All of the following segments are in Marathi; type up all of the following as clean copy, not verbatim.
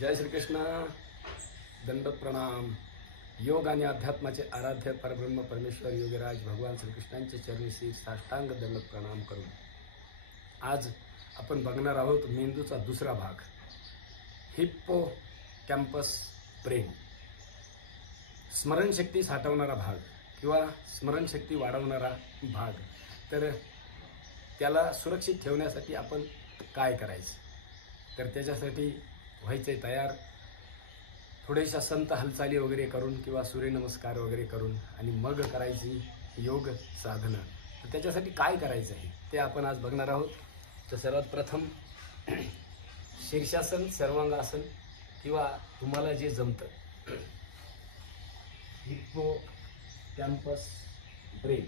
जय श्रीकृष्ण. दंडवत प्रणाम. योग आणि अध्यात्माचे आराध्य परब्रह्म परमेश्वर योगीराज भगवान श्रीकृष्णांच्या चरणी श्री साष्टांग दंडवत प्रणाम करून आज आपण बघणार आहोत मेंदूचा दुसरा भाग, हिप्पो कॅम्पस ब्रेन. स्मरणशक्ती साठवणारा भाग किंवा स्मरणशक्ती वाढवणारा भाग. तर त्याला सुरक्षित ठेवण्यासाठी आपण काय करायचं, तर त्याच्यासाठी व्हायचे तयार. थोड्याशा संत हालचाली वगैरे करून किंवा सूर्यनमस्कार वगैरे करून आणि मग करायची योग साधना. तर त्याच्यासाठी काय करायचं आहे ते आपण आज बघणार आहोत. तर सर्वात प्रथम शीर्षासन, सर्वांगासन किंवा तुम्हाला जे जमतं, hippo campus brain.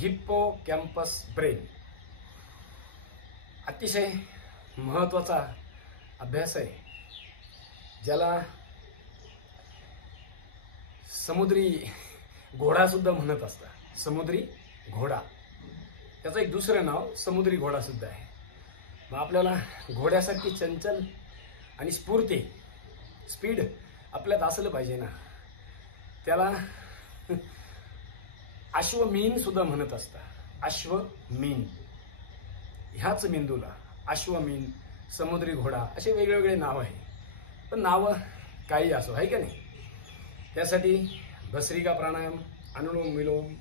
Hippocampus brain अतिशय महत्त्वाचा अभ्यास आहे, ज्याला समुद्री घोडा सुद्धा म्हणत असतात. समुद्री घोडा, त्याचं एक दुसरं नाव समुद्री घोडा सुद्धा आहे. मग आपल्याला घोड्यासारखी चंचल आणि स्पीड आपल्यात असलं पाहिजे ना. त्याला अश्वमीन सुद्धा म्हणत असतात. अश्वमीन, ह्याच मेंदूला अश्वमीन, समुद्री घोडा असे वेगवेगळे नाव आहे. पण नावं काही असो, आहे का नाही. त्यासाठी भस्त्रिका प्राणायाम, अनुलोम विलोम,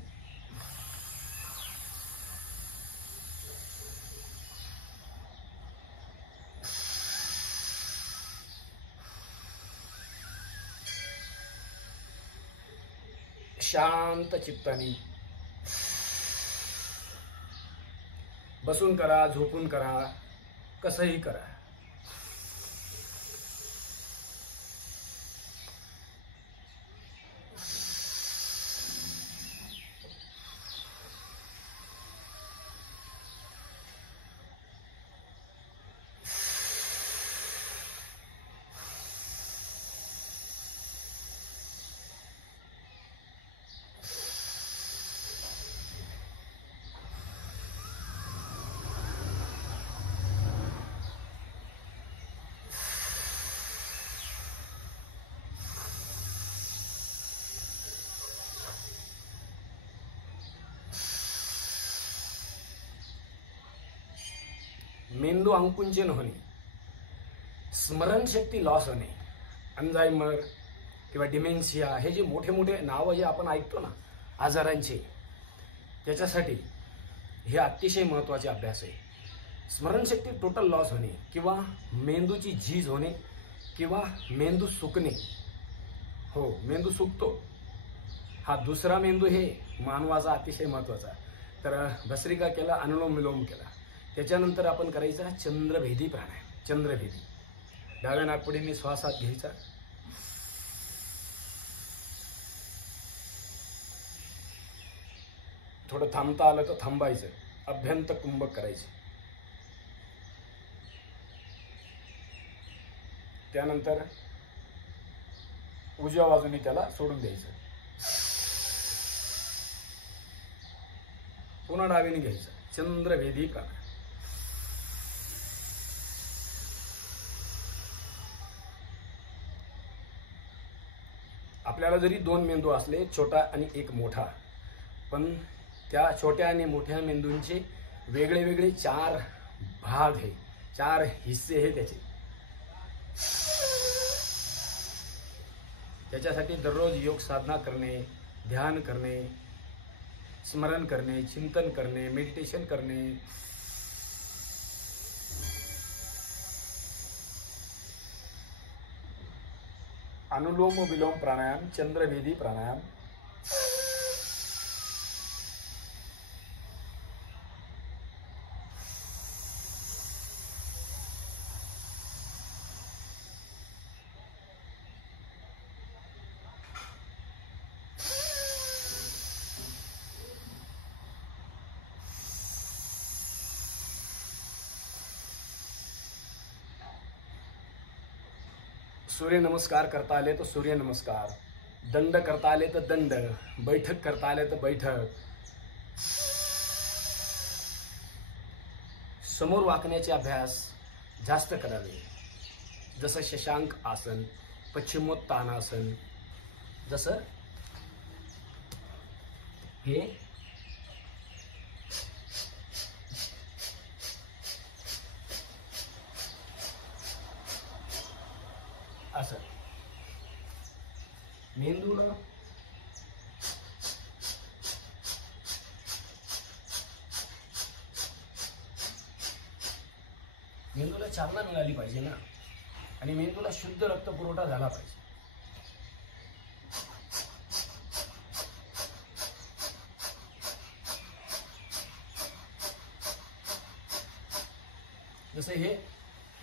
शांत चित्ताने बसून करा, झोपून करा, कसंही करा. मेंदू अंकुंचन होणे, स्मरणशक्ती लॉस होणे, अल्झायमर किंवा डिमेन्शिया, हे जे मोठे मोठे नाव जे आपण ऐकतो ना आजारांचे, त्याच्यासाठी हे अतिशय महत्त्वाचे अभ्यास आहे. स्मरणशक्ती टोटल लॉस होणे किंवा मेंदूची झीज होणे किंवा मेंदू सुकणे. हो, मेंदू सुकतो. हा दुसरा मेंदू हे मानवाचा अतिशय महत्त्वाचा. तर भस्त्रिका केला, अनुलोम विलोम केला, त्याच्यानंतर आपण करायचा चंद्रभेदी प्राणायाम. चंद्रभेदी, डाव्या नाकपुडीने श्वासात घ्यायचा, थोडं थांबता आलं तर थांबायचं, अभ्यंत कुंभक करायचं. त्यानंतर उजव्या बाजूने त्याला सोडून द्यायचं, पुन्हा डावीने घ्यायचं. चंद्रभेदी प्राणायाम. आपल्याला जरी दोन मेंदू असले, छोटा आणि एक मोठा, पण त्या छोट्या आणि मोठ्या मेंदूंचे वेगळे वेगळे 4 भाग आहे, 4 हिस्से आहे त्याचे. त्याच्यासाठी दररोज योग साधना करणे, ध्यान करणे, स्मरण करणे, चिंतन करणे, मेडिटेशन करणे. अनुलोम विलोम प्राणायाम, चंद्रभेदी प्राणायाम. सूर्य नमस्कार करता आले तो सूर्य नमस्कार, दंड करता आले तर दंड, बैठक करता आले तर बैठक. समोर वाकण्याचे अभ्यास जास्त करावे, जसं शशांक आसन, पश्चिमोत्तानासन, जसं हे असं. मेंदूला चालना मिळाली पाहिजे ना, आणि मेंदूला शुद्ध रक्त पुरवठा झाला पाहिजे. जसे हे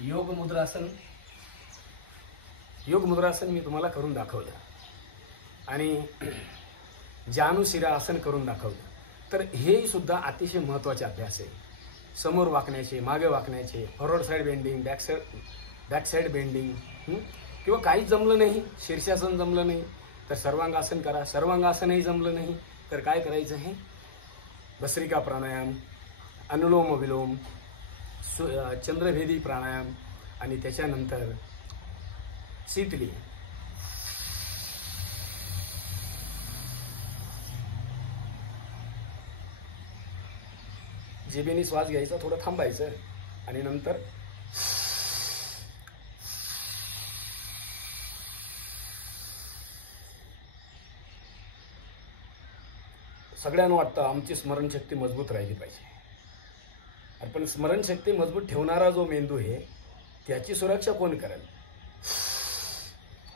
योग मुद्रासन मी तुम्हाला करून दाखवलं, आणि जानुशिरा आसन करून दाखवलं. तर हे सुद्धा अतिशय महत्त्वाचे अभ्यास आहे. समोर वाकण्याचे, मागे वाकण्याचे, forward side bending, back side bending, किंवा काहीच जमलं नाही, शीर्षासन जमलं नाही तर सर्वांगासन करा. सर्वांगासनही जमलं नाही तर काय करायचं आहे, भस्त्रिका प्राणायाम, अनुलोम विलोम, चंद्रभेदी प्राणायाम आणि त्याच्यानंतर शीतली. जिभेने श्वास घ्यायचा, थोडं थांबायचं आणि नंतर सगळ्यांना वाटतं आमची स्मरणशक्ती मजबूत राहिली पाहिजे. पण स्मरणशक्ती मजबूत ठेवणारा जो मेंदू आहे त्याची सुरक्षा कोण करेल?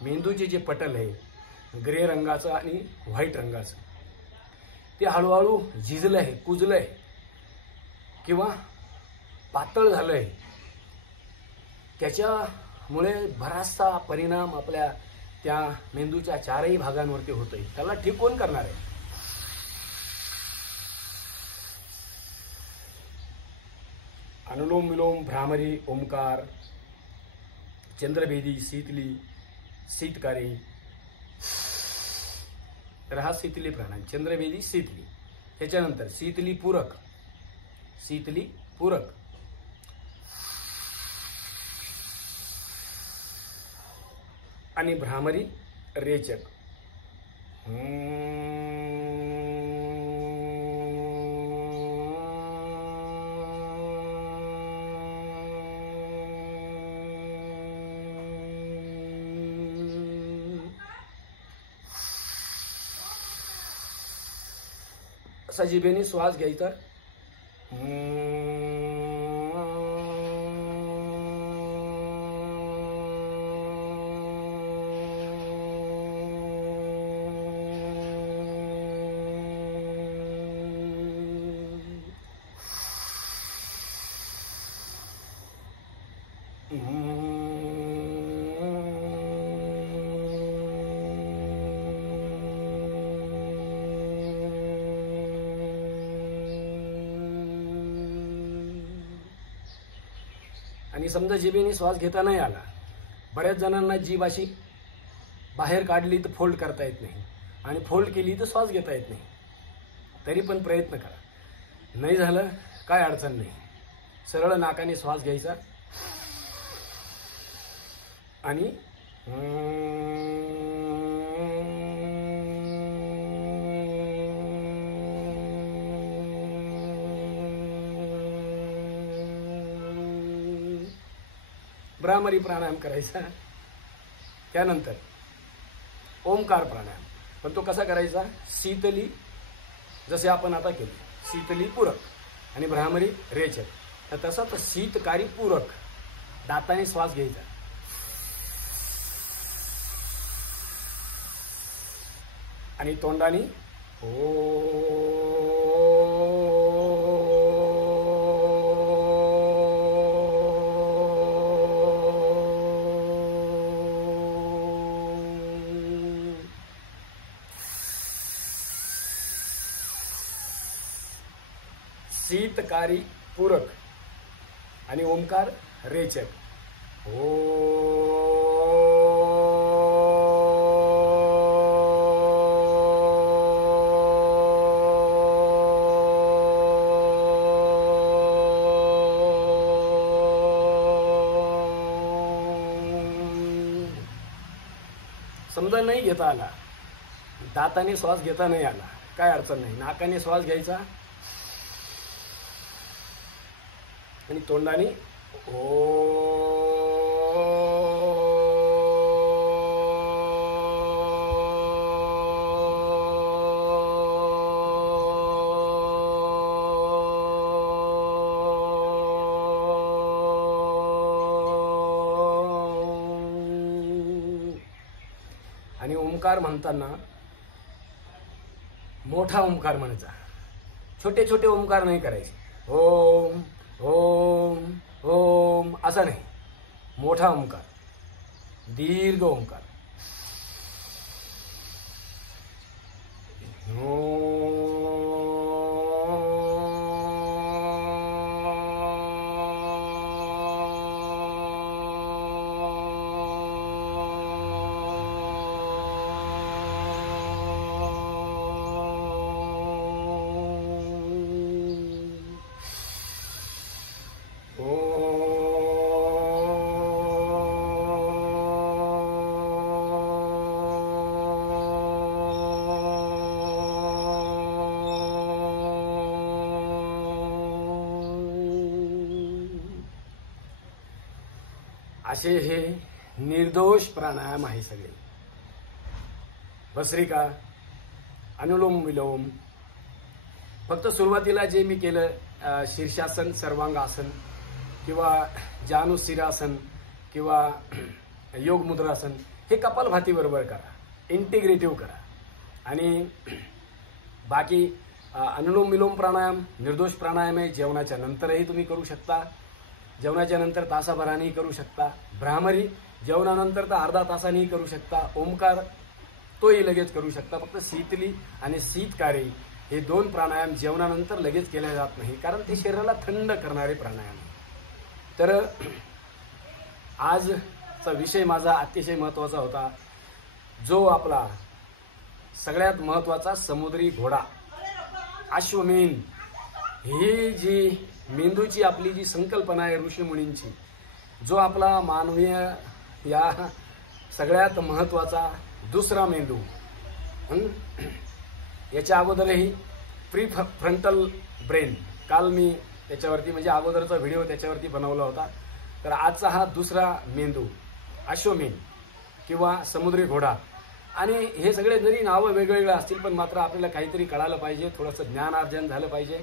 मेंदूचे जे पटल आहे ग्रे रंगाचं आणि व्हाईट रंगाचं, ते हळूहळू झिजलंय, कुजलंय किंवा पातळ झालंय. त्याच्यामुळे बराचसा परिणाम आपल्या त्या मेंदूच्या चारही भागांवरती होतोय. त्याला ठीक कोण करणार आहे? अनुलोम विलोम, भ्रामरी, ओंकार, चंद्रभेदी, शीतली, शीतकारी. तर हा शीतली प्राणायाम, चंद्रभेदी, शीतली. त्याच्यानंतर शीतली पूरक, शीतली पूरक, आणि भ्रामरी रेचक. असा जिभेने श्वास घ्यायचा. आणि समजा जिभेने श्वास घेता नाही आला, बऱ्याच जणांना जीभ अशी बाहेर काढली तर फोल्ड करता येत नाही आणि फोल्ड केली तर श्वास घेता येत नाही. तरी पण प्रयत्न करा. नाही झालं काय अडचण नाही, सरळ नाकाने श्वास घ्यायचा आणि भ्रामरी प्राणायाम करायचा. त्यानंतर ओंकार प्राणायाम, पण तो कसा करायचा? शीतली, जसे आपण आता केली, शीतली पूरक आणि भ्रामरी रेचक. तर तसाच शीतकारी पूरक, दाताने श्वास घ्यायचा आणि तोंडाने शीतकारी पूरक आणि ओंकार रेचक. समजा नाही घेता आला, दाताने श्वास घेता नाही आला, काय अडचण नाही, नाकाने श्वास घ्यायचा आणि तोंडाने आणि ओंकार म्हणताना मोठा ओंकार म्हणायचा, छोटे छोटे ओंकार नाही करायचे. ओम ओम ओम असा नाही, मोठा ओंकार, दीर्घ ओंकार. ओम असे हे निर्दोष प्राणायाम आहे सगळे. भस्त्रिका, अनुलोम विलोम. फक्त सुरुवातीला जे मी केलं शीर्षासन, सर्वांगासन किंवा जानुशिरासन किंवा योग मुद्रासन, हे कपालभाती बरोबर करा, इंटिग्रेटिव्ह करा. आणि बाकी अनुलोम विलोम प्राणायाम निर्दोष प्राणायाम आहे. जेवणाच्या नंतरही तुम्ही करू शकता, जेवणाच्या नंतर तासाभरानेही करू शकता. भ्रामरी जेवणानंतर तर अर्धा तासानेही करू शकता. ओंकार तोही लगेच करू शकता. फक्त शीतली आणि शीतकारी हे 2 प्राणायाम जेवणानंतर लगेच केले जात नाही, कारण ते शरीराला थंड करणारे प्राणायाम आहे. तर आजचा विषय माझा अतिशय महत्त्वाचा होता, जो आपला सगळ्यात महत्त्वाचा समुद्री घोडा अश्वमेध. ही जी मेंदूची आपली जी संकल्पना आहे ऋषीमुनींची, जो आपला मानवीय या सगळ्यात महत्त्वाचा दुसरा मेंदू. याच्या अगोदरही प्री फ्रंटल ब्रेन, काल मी त्याच्यावरती म्हणजे अगोदरचा व्हिडिओ त्याच्यावरती बनवला होता. तर आजचा हा दुसरा मेंदू अश्वमेध किंवा समुद्री घोडा. आणि हे सगळे जरी नावं वेगवेगळे असतील, पण मात्र आपल्याला काहीतरी कळालं पाहिजे, थोडंसं ज्ञानार्जन झालं पाहिजे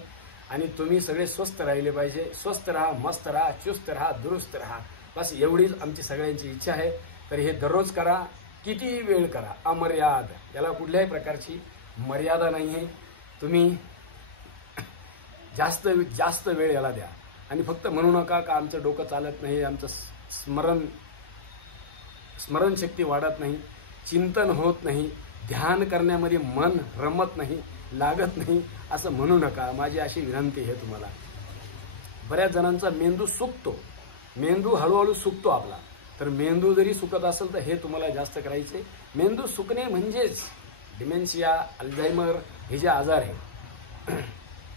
आणि तुम्ही सगळे स्वस्थ राहिले पाहिजे. स्वस्थ राहा, मस्त राहा, चुस्त राहा, दुरुस्त राहा, बस एवढीच आमची सगळ्यांची इच्छा आहे. तर हे दररोज करा, कितीही वेळ करा, अमर्याद. याला कुठल्याही प्रकारची मर्यादा नाही आहे. तुम्ही जास्त वेळ याला द्या. आणि फक्त म्हणू नका का आमचं डोकं चालत नाही, आमचं स्मरणशक्ती वाढत नाही, चिंतन होत नाही, ध्यान करण्यामध्ये मन रमत नाही, लागत नाही, असं म्हणू नका. माझी अशी विनंती आहे तुम्हाला. बऱ्याच जणांचा मेंदू सुकतो, मेंदू हळूहळू सुकतो आपला. तर मेंदू जरी सुकत असेल तर हे तुम्हाला जास्त करायचे. मेंदू सुकणे म्हणजेच डिमेन्शिया, अल्झायमर हे जे आजार आहे,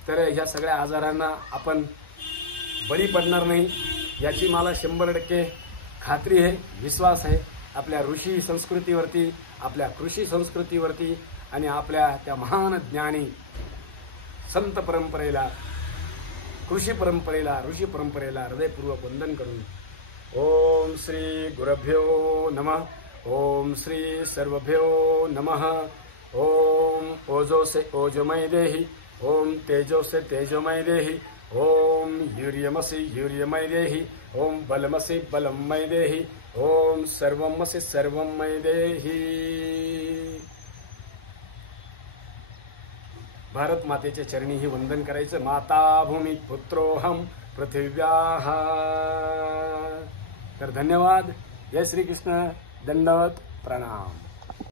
तर ह्या सगळ्या आजारांना आपण बळी पडणार नाही याची मला 100% खात्री आहे, विश्वास आहे. आपल्या ऋषी संस्कृतीवरती, आपल्या कृषी संस्कृतीवरती आणि आपल्या त्या महान ज्ञानी संत परंपरेला, कृषी परंपरेला, ऋषी परंपरेला हृदयपूर्वक वंदन करून ओम श्री गुरुभ्यो नमः. ओम श्री सर्वभ्यो नमः. ओम ओजो से ओजोमय देहि, ओम तेजो से तेजोमय देहि, ओम यूर्यमसि यूर्यमय देहि, ओम बलमसि बलमय देहि, ओम सर्वमसि सर्वमय देहि. भारत मातेच्या चरणी ही वंदन करायचं. माता भूमी पुत्रोहम पृथिव्याः. तर धन्यवाद. जय श्री कृष्ण. दंडवत प्रणाम.